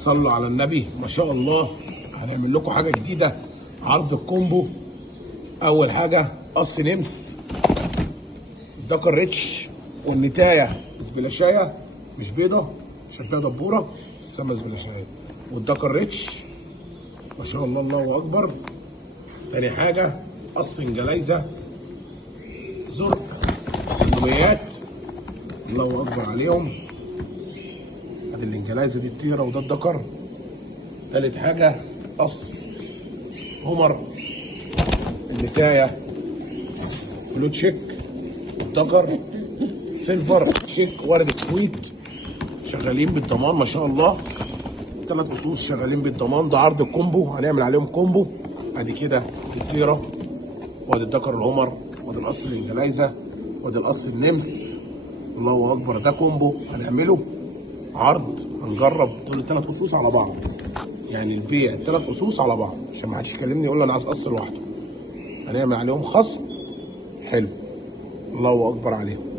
صلوا على النبي ما شاء الله. هنعمل لكم حاجه جديده، عرض الكومبو. اول حاجه قص نمس، دكر ريتش، والنتايه زبلاشايه مش بيضه عشان فيها دبوره، السما زبلاشايه، والدكر ريتش ما شاء الله الله اكبر. تاني حاجه قص انجلايزه زرق كميات الله اكبر عليهم. ادي الانجلايزه دي الطيره وده الدكر. تالت حاجه قص همر النتايه بلو تشيك، الدكر سيلفر تشيك ورد الكويت، شغالين بالضمان ما شاء الله. 3 اصوص شغالين بالضمان. ده عرض الكومبو، هنعمل عليهم كومبو. ادي كده الطيره، وادي الدكر الهمر، وادي القص الانجلايزه، وادي القص النمس الله اكبر. ده كومبو هنعمله عرض، هنجرب دول 3 اصوص على بعض، يعني البيع 3 اصوص على بعض عشان ما حدش يكلمني يقول لي انا عايز قص لوحده. هنعمل عليهم خصم حلو الله اكبر عليهم.